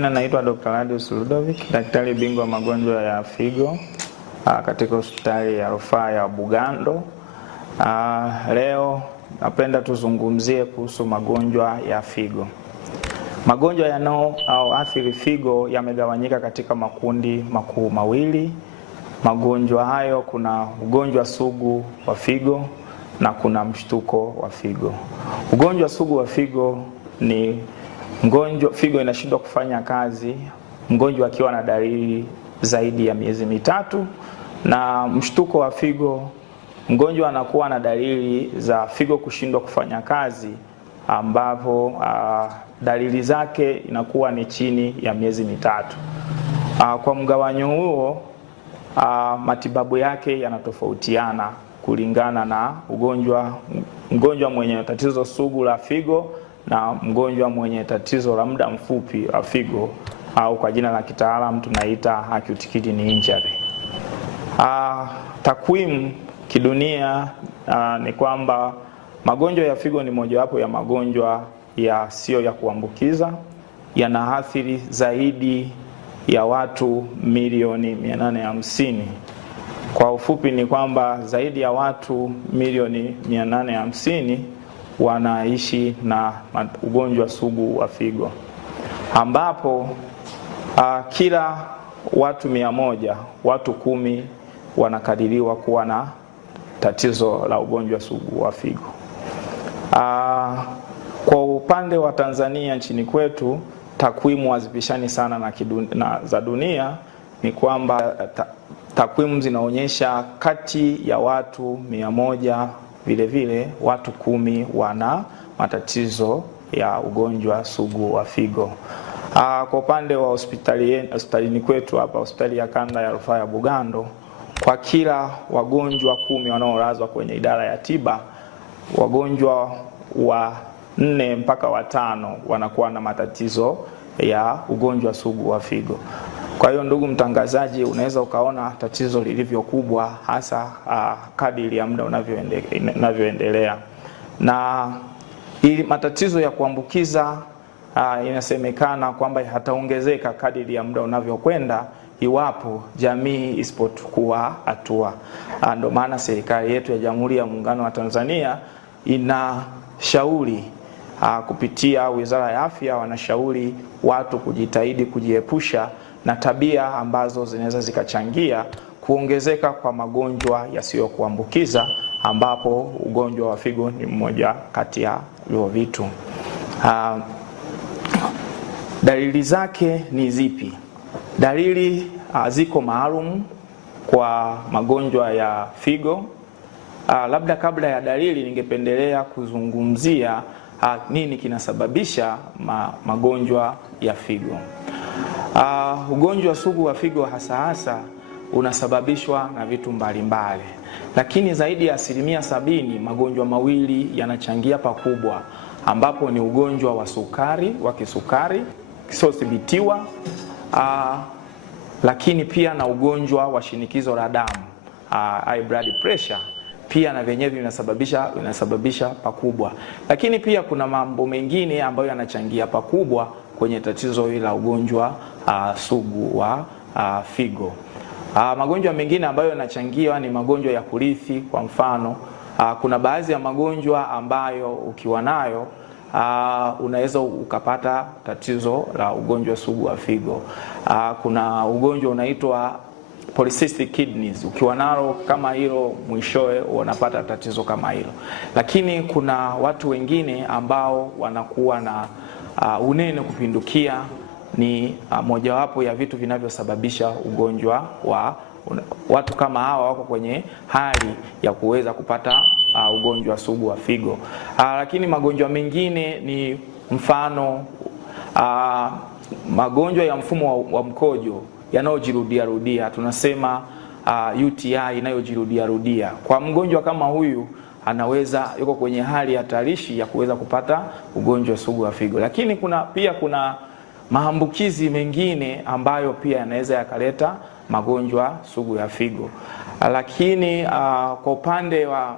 Naitwa Dr. Ladius Ludovic, daktari bingwa magonjwa ya figo katika hospitali ya rufaa ya Bugando. Leo napenda tuzungumzie kuhusu magonjwa ya figo. Magonjwa yanayoathiri figo yamegawanyika katika makundi makuu mawili. Magonjwa hayo kuna ugonjwa sugu wa figo na kuna mshtuko wa figo. Ugonjwa sugu wa figo ni figo inashindwa kufanya kazi mgonjwa akiwa na dalili zaidi ya miezi mitatu, na mshtuko wa figo mgonjwa anakuwa na dalili za figo kushindwa kufanya kazi ambapo dalili zake inakuwa ni chini ya miezi mitatu. Kwa mgawanyo huo matibabu yake yanatofautiana kulingana na mgonjwa mwenye tatizo sugu la figo na mgonjwa mwenye tatizo la muda mfupi wa figo au kwa jina la kitaalamu tunaita acute kidney injury. Takwimu kidunia ni kwamba magonjwa ya figo ni mojawapo ya magonjwa yasiyo ya kuambukiza, yanaathiri zaidi ya watu milioni 850. Kwa ufupi ni kwamba zaidi ya watu milioni 850 wanaishi na ugonjwa sugu wa figo, ambapo kila watu 100 watu 10 wanakadiriwa kuwa na tatizo la ugonjwa sugu wa figo. Kwa upande wa Tanzania nchini kwetu takwimu hazipishani sana na za dunia. Ni kwamba takwimu zinaonyesha kati ya watu 100 vile vile watu 10 wana matatizo ya ugonjwa sugu wa figo. Kwa upande wa hospitalini kwetu hapa, hospitali ya kanda ya rufaa ya Bugando, kwa kila wagonjwa 10 wanaolazwa kwenye idara ya tiba, wagonjwa wa 4 mpaka 5 wanakuwa na matatizo ya ugonjwa sugu wa figo. Kwa hiyo ndugu mtangazaji, unaweza ukaona tatizo lilivyo kubwa, hasa kadiri ya muda unavyoendelea. Na ili matatizo ya kuambukiza inasemekana kwamba yataongezeka kadiri ya muda unavyokwenda iwapo jamii isipochukua hatua. Ndio maana serikali yetu ya Jamhuri ya Muungano wa Tanzania inashauri kupitia Wizara ya Afya, wanashauri watu kujitahidi kujiepusha na tabia ambazo zinaweza zikachangia kuongezeka kwa magonjwa yasiyo kuambukiza, ambapo ugonjwa wa figo ni mmoja kati ya hivyo vitu. Dalili zake ni zipi? Dalili ziko maalum kwa magonjwa ya figo. Labda kabla ya dalili ningependelea kuzungumzia nini kinasababisha magonjwa ya figo. Ugonjwa sugu wa figo hasa unasababishwa na vitu mbalimbali, lakini zaidi ya 70% magonjwa mawili yanachangia pakubwa, ambapo ni ugonjwa wa sukari, wa kisukari kisiothibitiwa, lakini pia na ugonjwa wa shinikizo la damu, high blood pressure, pia na vyenyewe vinasababisha pakubwa. Lakini pia kuna mambo mengine ambayo yanachangia pakubwa kwenye tatizo hili la ugonjwa sugu wa figo. Magonjwa mengine ambayo yanachangia ni magonjwa ya kurithi. Kwa mfano, kuna baadhi ya magonjwa ambayo ukiwa nayo unaweza ukapata tatizo la ugonjwa sugu wa figo. Kuna ugonjwa unaitwa polycystic kidneys, ukiwa nalo kama hilo mwishowe unapata tatizo kama hilo. Lakini kuna watu wengine ambao wanakuwa na unene kupindukia, ni mojawapo ya vitu vinavyosababisha ugonjwa wa watu kama hawa wako kwenye hali ya kuweza kupata ugonjwa sugu wa figo. Lakini magonjwa mengine ni mfano magonjwa ya mfumo wa mkojo yanayojirudia rudia, tunasema UTI inayojirudia rudia. Kwa mgonjwa kama huyu yuko kwenye hali hatarishi ya kuweza kupata ugonjwa sugu wa figo. Lakini kuna maambukizi mengine ambayo pia yanaweza yakaleta magonjwa sugu ya figo. Lakini kwa upande wa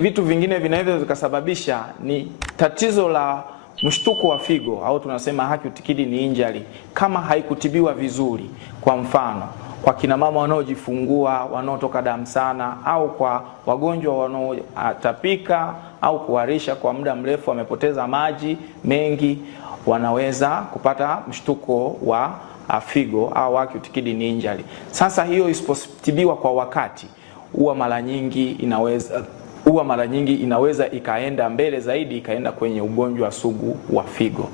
vitu vingine vinaweza vikasababisha ni tatizo la mshtuko wa figo au tunasema acute kidney injury kama haikutibiwa vizuri, kwa mfano kwa kina mama wanaojifungua, wanaotoka damu sana, au kwa wagonjwa wanaotapika au kuharisha kwa muda mrefu, wamepoteza maji mengi, wanaweza kupata mshtuko wa figo au acute kidney injury. Sasa hiyo isipotibiwa kwa wakati, huwa mara nyingi inaweza ikaenda mbele zaidi, ikaenda kwenye ugonjwa sugu wa figo.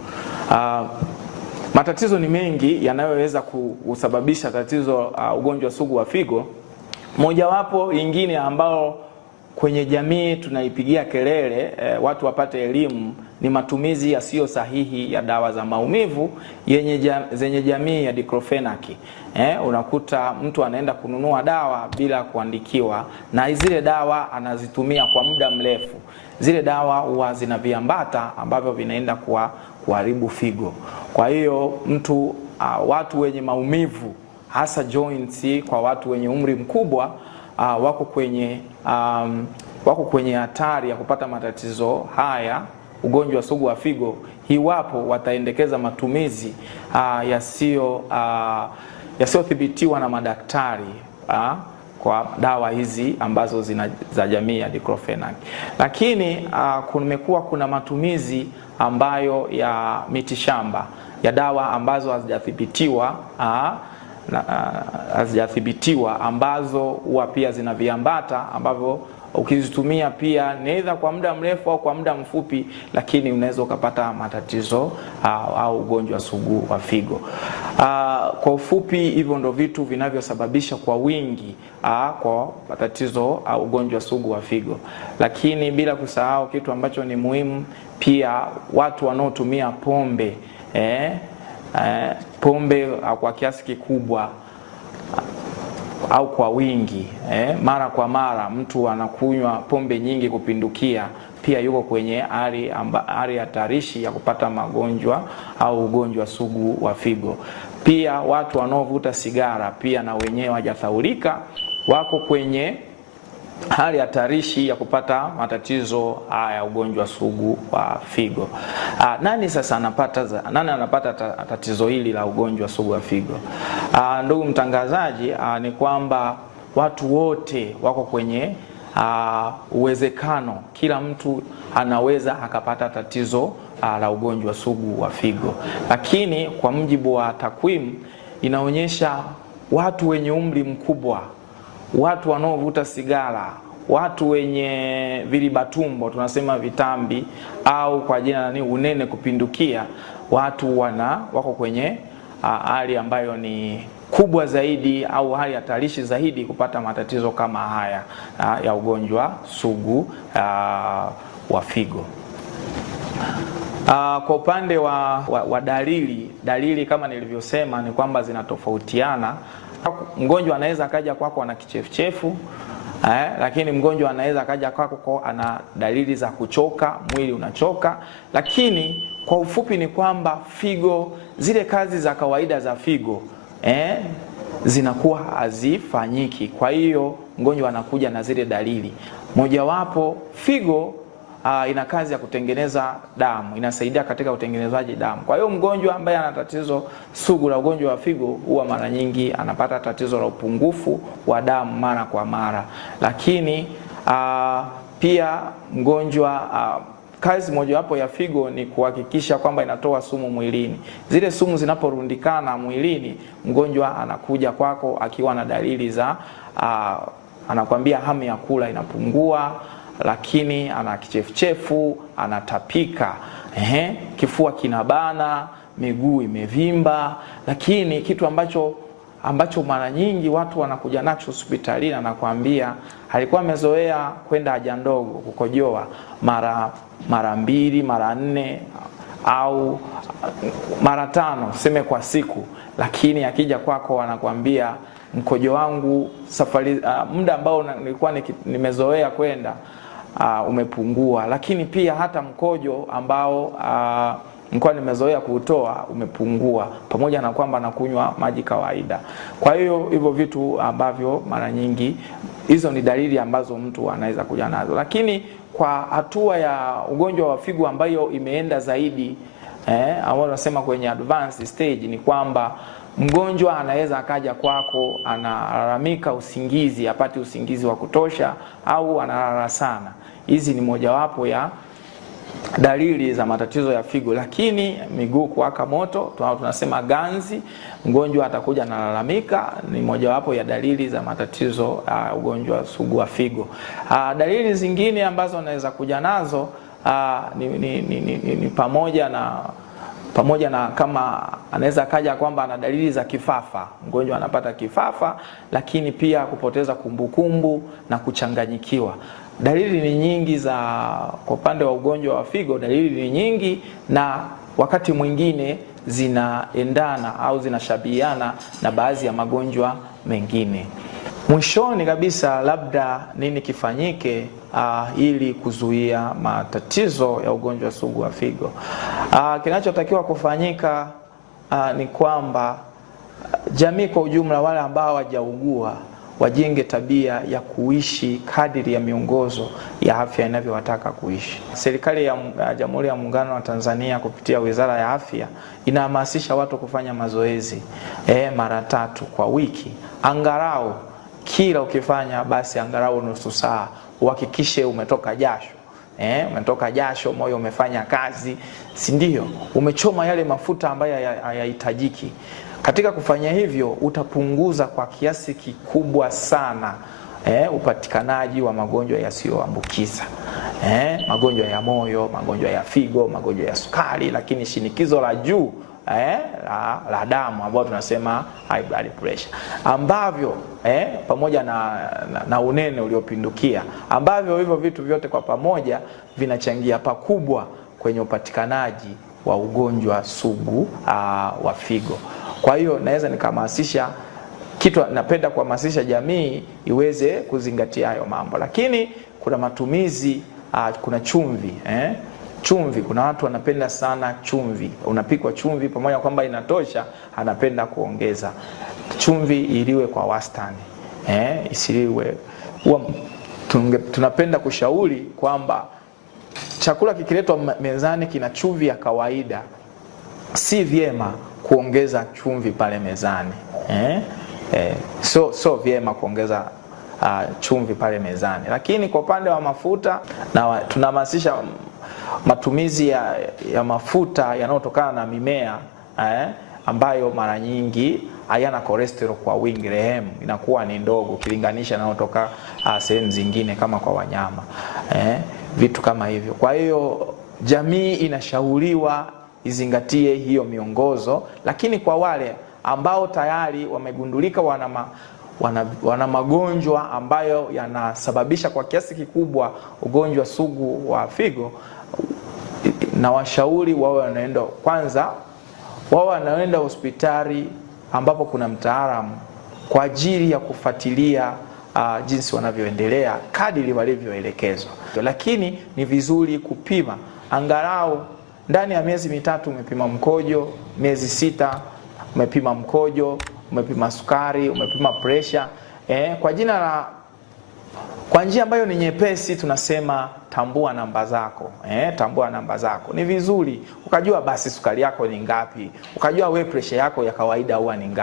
Matatizo ni mengi yanayoweza kusababisha tatizo ugonjwa sugu wa figo. Mojawapo ingine ambao kwenye jamii tunaipigia kelele watu wapate elimu ni matumizi yasiyo sahihi ya dawa za maumivu zenye jamii ya diclofenac. Unakuta mtu anaenda kununua dawa bila kuandikiwa, na zile dawa anazitumia kwa muda mrefu. Zile dawa huwa zina viambata ambavyo vinaenda kuharibu figo. Kwa hiyo watu wenye maumivu hasa joints, kwa watu wenye umri mkubwa wako kwenye hatari ya kupata matatizo haya, ugonjwa sugu wa figo, iwapo wataendekeza matumizi yasiyothibitiwa na madaktari kwa dawa hizi ambazo za jamii ya diclofenac. Lakini kuna matumizi ambayo ya mitishamba ya dawa ambazo hazijathibitiwa ambazo huwa pia zina viambata ambavyo ukizitumia pia neidha kwa muda mrefu au kwa muda mfupi, lakini unaweza ukapata matatizo au ugonjwa sugu wa figo. Kwa ufupi, hivyo ndo vitu vinavyosababisha kwa wingi kwa matatizo au ugonjwa sugu wa figo. Lakini bila kusahau kitu ambacho ni muhimu pia, watu wanaotumia pombe kwa kiasi kikubwa au kwa wingi, mara kwa mara mtu anakunywa pombe nyingi kupindukia, pia yuko kwenye hali hatarishi ya kupata magonjwa au ugonjwa sugu wa figo. Pia watu wanaovuta sigara pia na wenyewe hawajathaurika, wako kwenye hali hatarishi ya kupata matatizo ya ugonjwa sugu wa figo. Nani anapata tatizo hili la ugonjwa sugu wa figo? Ndugu mtangazaji, ni kwamba watu wote wako kwenye uwezekano, kila mtu anaweza akapata tatizo la ugonjwa sugu wa figo. Lakini kwa mujibu wa takwimu inaonyesha watu wenye umri mkubwa, watu wanaovuta sigara, watu wenye vilibatumbo tunasema vitambi, au kwa jina unene kupindukia, watu wako kwenye hali ambayo ni kubwa zaidi au hali hatarishi zaidi kupata matatizo kama haya ya ugonjwa sugu wa figo. Kwa upande wa dalili kama nilivyosema ni kwamba zinatofautiana. Mgonjwa anaweza akaja kwako ana kichefuchefu, lakini mgonjwa anaweza akaja kwako ana dalili za kuchoka, mwili unachoka. Lakini kwa ufupi ni kwamba figo, zile kazi za kawaida za figo zinakuwa hazifanyiki. Kwa hiyo mgonjwa anakuja na zile dalili. Mojawapo, figo ina kazi ya kutengeneza damu, inasaidia katika utengenezaji damu. Kwa hiyo mgonjwa ambaye ana tatizo sugu la ugonjwa wa figo huwa mara nyingi anapata tatizo la upungufu wa damu mara kwa mara. Lakini pia mgonjwa kazi mojawapo ya figo ni kuhakikisha kwamba inatoa sumu mwilini. Zile sumu zinaporundikana mwilini, mgonjwa anakuja kwako akiwa na dalili za anakwambia hamu ya kula inapungua, lakini ana kichefuchefu, anatapika, kifua kinabana, miguu imevimba. Lakini kitu ambacho mara nyingi watu wanakuja nacho hospitalini, anakuambia alikuwa amezoea kwenda haja ndogo, kukojoa mara 2, mara 4 au mara 5 seme kwa siku, lakini akija kwako anakuambia mkojo wangu muda ambao nilikuwa nimezoea kwenda umepungua. Lakini pia hata mkojo ambao nilikuwa nimezoea kuutoa umepungua, pamoja na kwamba nakunywa maji kawaida. Kwa hiyo hivyo vitu ambavyo mara nyingi hizo ni dalili ambazo mtu anaweza kuja nazo. Lakini kwa hatua ya ugonjwa wa figo ambayo imeenda zaidi, ambao tunasema kwenye advanced stage, ni kwamba mgonjwa anaweza akaja kwako analalamika usingizi, hapati usingizi wa kutosha au analala sana. Hizi ni mojawapo ya dalili za matatizo ya figo. Lakini miguu kuwaka moto, tunasema ganzi, mgonjwa atakuja analalamika, ni mojawapo ya dalili za matatizo ugonjwa sugu wa figo. Dalili zingine ambazo anaweza kuja nazo ni pamoja na kama anaweza kaja kwamba ana dalili za kifafa, mgonjwa anapata kifafa, lakini pia kupoteza kumbukumbu na kuchanganyikiwa. Dalili ni nyingi kwa upande wa ugonjwa wa figo, dalili ni nyingi na wakati mwingine zinaendana au zinashabihiana na baadhi ya magonjwa mengine. Mwishoni kabisa, labda nini kifanyike ili kuzuia matatizo ya ugonjwa sugu wa figo? Kinachotakiwa kufanyika ni kwamba jamii kwa ujumla, wale ambao hawajaugua, wajenge tabia ya kuishi kadiri ya miongozo ya afya inavyowataka kuishi. Serikali ya Jamhuri ya Muungano wa Tanzania kupitia Wizara ya Afya inahamasisha watu kufanya mazoezi mara 3 kwa wiki. Angalau kila ukifanya basi angalau nusu saa, uhakikishe umetoka jasho. Umetoka jasho, moyo umefanya kazi, si ndio? Umechoma yale mafuta ambayo hayahitajiki. Katika kufanya hivyo utapunguza kwa kiasi kikubwa sana upatikanaji wa magonjwa yasiyoambukiza, magonjwa ya moyo, magonjwa ya figo, magonjwa ya sukari, lakini shinikizo la juu la damu ambao tunasema high blood pressure, ambavyo pamoja na unene uliopindukia, ambavyo hivyo vitu vyote kwa pamoja vinachangia pakubwa kwenye upatikanaji wa ugonjwa sugu wa figo. Kwa hiyo naweza nikahamasisha napenda kuhamasisha jamii iweze kuzingatia hayo mambo. Lakini kuna matumizi, kuna chumvi, chumvi, kuna watu wanapenda sana chumvi. Unapikwa chumvi, pamoja kwamba inatosha, anapenda kuongeza chumvi. Iliwe kwa wastani, isiliwe. Tunapenda kushauri kwamba chakula kikiletwa mezani kina chumvi ya kawaida, si vyema kuongeza chumvi pale mezani. So vyema kuongeza chumvi pale mezani. Lakini kwa upande wa mafuta, na tunahamasisha matumizi ya mafuta yanayotokana na mimea ambayo mara nyingi hayana cholesterol kwa wingi, rehemu inakuwa ni ndogo ukilinganisha na yanayotoka sehemu zingine kama kwa wanyama, vitu kama hivyo. Kwa hiyo jamii inashauriwa izingatie hiyo miongozo. Lakini kwa wale ambao tayari wamegundulika wana magonjwa ambayo yanasababisha kwa kiasi kikubwa ugonjwa sugu wa figo, na washauri wao wanaenda hospitali ambapo kuna mtaalamu kwa ajili ya kufuatilia jinsi wanavyoendelea kadiri walivyoelekezwa. Lakini ni vizuri kupima angalau ndani ya miezi 3, umepima mkojo, miezi 6 umepima mkojo, umepima sukari, umepima pressure. Kwa njia ambayo ni nyepesi tunasema tambua namba zako. Tambua namba zako. Ni vizuri ukajua basi sukari yako ni ngapi, ukajua pressure yako ya kawaida huwa ni ngapi.